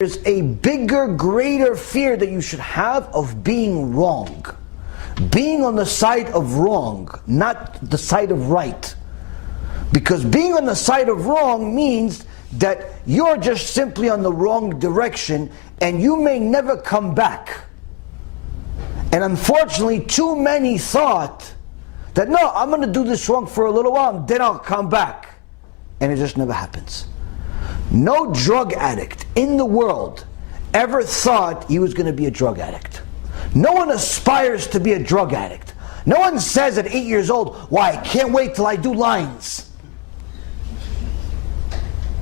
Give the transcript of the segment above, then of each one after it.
There's a bigger, greater fear that you should have of being wrong. Being on the side of wrong, not the side of right. Because being on the side of wrong means that you're just simply on the wrong direction and you may never come back. And unfortunately, too many thought that, no, I'm going to do this wrong for a little while and then I'll come back. And it just never happens. No drug addict in the world ever thought he was going to be a drug addict. No one aspires to be a drug addict. No one says at 8 years old, why, I can't wait till I do lines.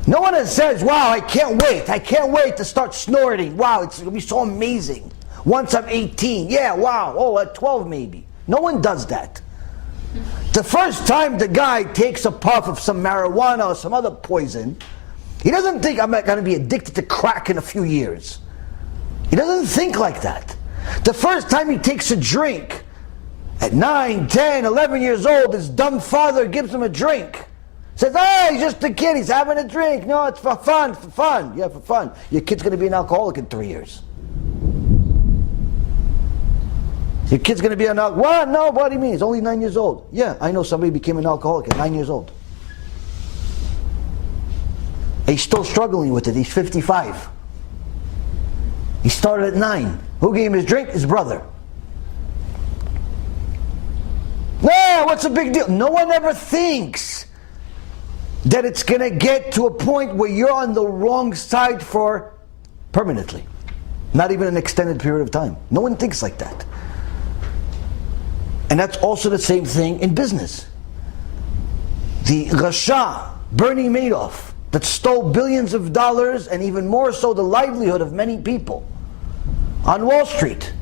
No one says, wow, I can't wait to start snorting. Wow, it's going to be so amazing. Once I'm 18, yeah, wow, oh, at 12 maybe. No one does that. The first time the guy takes a puff of some marijuana or some other poison, he doesn't think I'm not going to be addicted to crack in a few years. He doesn't think like that. The first time he takes a drink, at 9, 10, 11 years old, his dumb father gives him a drink. Says, oh, he's just a kid, he's having a drink. No, it's for fun, for fun. Yeah, for fun. Your kid's going to be an alcoholic in 3 years. Your kid's going to be an alcoholic. What? No, what do you mean? He's only 9 years old. Yeah, I know somebody became an alcoholic at 9 years old. He's still struggling with it. He's 55. He started at 9. Who gave him his drink? His brother. No, what's the big deal? No one ever thinks that it's going to get to a point where you're on the wrong side for permanently. Not even an extended period of time. No one thinks like that. And that's also the same thing in business. The Rasha, Bernie Madoff, that stole billions of dollars and even more so the livelihood of many people on Wall Street.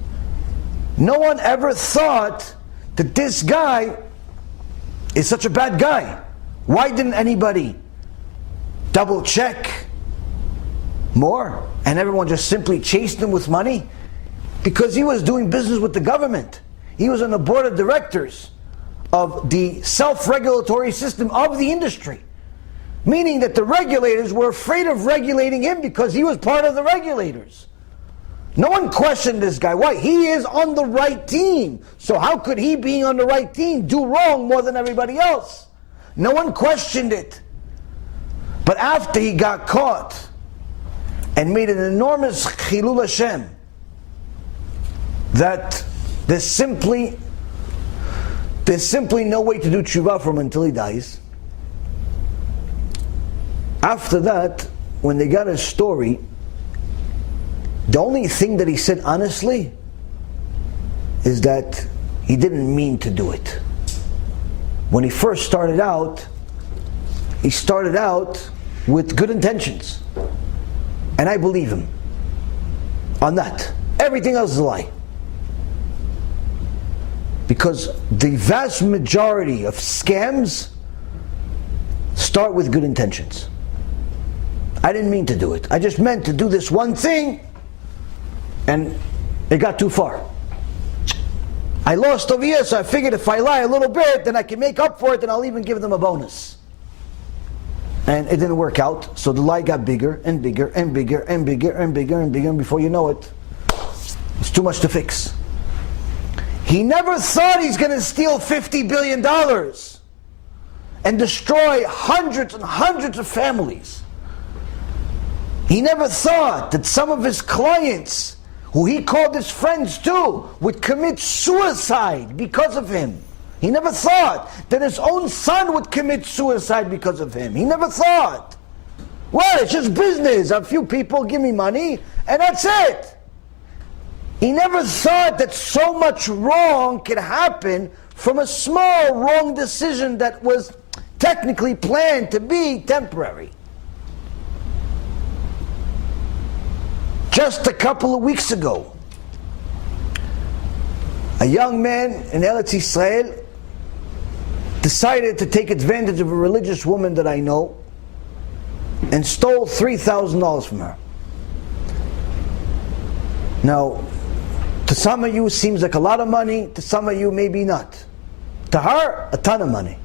No one ever thought that this guy is such a bad guy. Why didn't anybody double check more? And everyone just simply chased him with money? Because he was doing business with the government. He was on the board of directors of the self-regulatory system of the industry. Meaning that the regulators were afraid of regulating him because he was part of the regulators. No one questioned this guy. Why? He is on the right team. So how could he, being on the right team, do wrong more than everybody else? No one questioned it. But after he got caught and made an enormous chilul Hashem, that there's simply no way to do TeShuva from until he dies. After that, when they got his story, the only thing that he said honestly is that he didn't mean to do it. When he first started out, he started out with good intentions. And I believe him on that. Everything else is a lie. Because the vast majority of scams start with good intentions. I didn't mean to do it. I just meant to do this one thing, and it got too far. I lost over here, so I figured if I lie a little bit, then I can make up for it, and I'll even give them a bonus. And it didn't work out, so the lie got bigger and bigger and bigger and bigger and bigger and bigger, and before you know it, it's too much to fix. He never thought he's going to steal $50 billion and destroy hundreds and hundreds of families. He never thought that some of his clients, who he called his friends too, would commit suicide because of him. He never thought that his own son would commit suicide because of him. He never thought. Well, it's just business. A few people give me money, and that's it. He never thought that so much wrong could happen from a small wrong decision that was technically planned to be temporary. Just a couple of weeks ago, a young man in Eretz Israel decided to take advantage of a religious woman that I know and stole $3,000 from her. Now, to some of you it seems like a lot of money, to some of you maybe not. To her, a ton of money.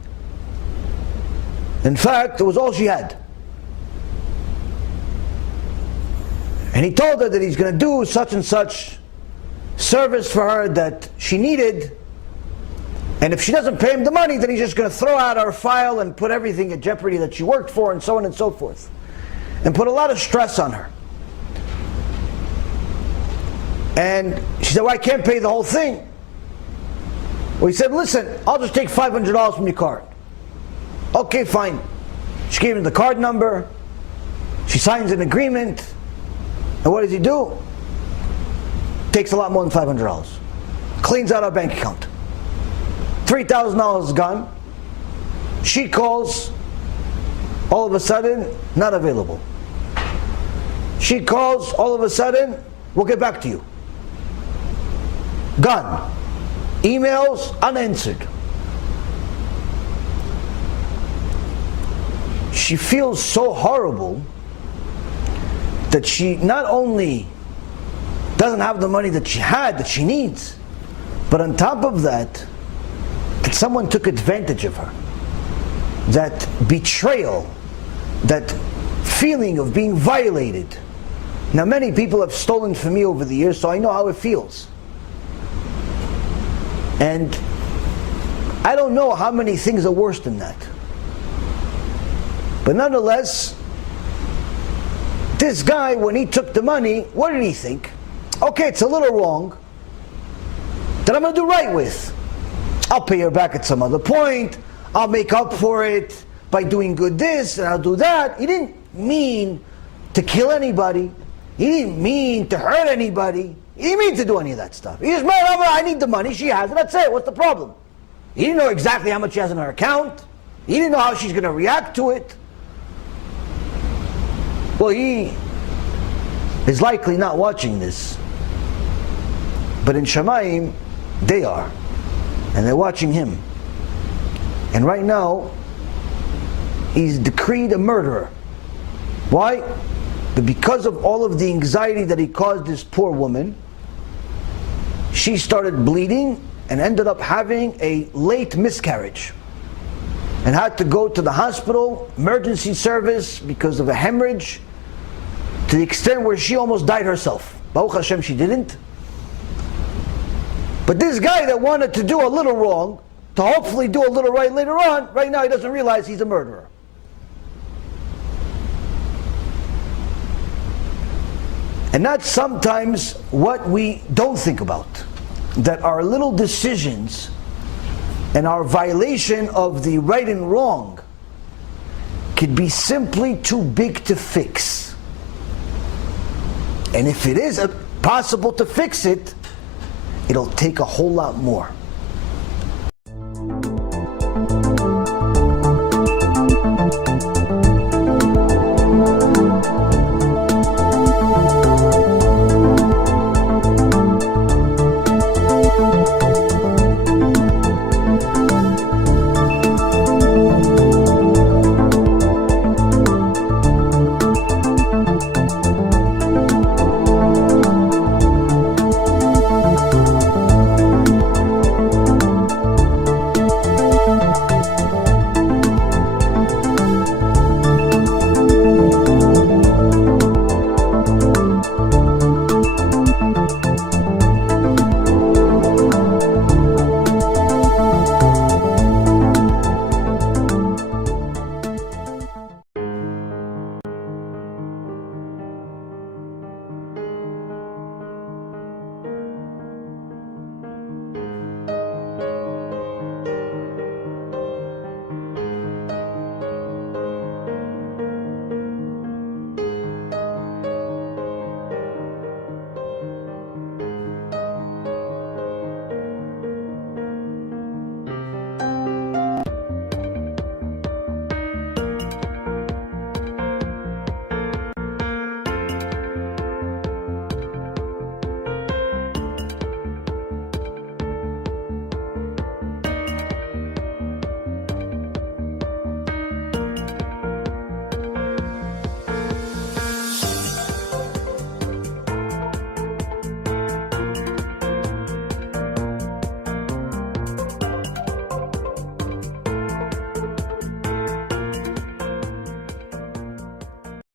In fact, it was all she had. And he told her that he's going to do such and such service for her that she needed, and if she doesn't pay him the money, then he's just going to throw out her file and put everything at jeopardy that she worked for, and so on and so forth, and put a lot of stress on her. And she said, well, I can't pay the whole thing. Well, he said, listen, I'll just take $500 from your card. Okay, fine. She gave him the card number. She signs an agreement. And what does he do? Takes a lot more than $500. Cleans out our bank account. $3,000 is gone. She calls. All of a sudden, not available. She calls. All of a sudden, we'll get back to you. Gone. Emails unanswered. She feels so horrible that she not only doesn't have the money that she needs, but on top of that, that someone took advantage of her. That betrayal, that feeling of being violated. Now, many people have stolen from me over the years, so I know how it feels. And I don't know how many things are worse than that. But nonetheless, this guy, when he took the money, what did he think? Okay, it's a little wrong, that I'm going to do right with. I'll pay her back at some other point. I'll make up for it by doing good this, and I'll do that. He didn't mean to kill anybody. He didn't mean to hurt anybody. He didn't mean to do any of that stuff. He just meant, I need the money, she has it, that's it, what's the problem? He didn't know exactly how much she has in her account. He didn't know how she's going to react to it. Well, he is likely not watching this. But in Shamayim, they are. And they're watching him. And right now, he's decreed a murderer. Why? But because of all of the anxiety that he caused this poor woman, she started bleeding and ended up having a late miscarriage. And had to go to the hospital, emergency service, because of a hemorrhage, to the extent where she almost died herself. Baruch Hashem, she didn't. But this guy that wanted to do a little wrong, to hopefully do a little right later on, right now he doesn't realize he's a murderer. And that's sometimes what we don't think about. That our little decisions and our violation of the right and wrong could be simply too big to fix. And if it is possible to fix it, it'll take a whole lot more.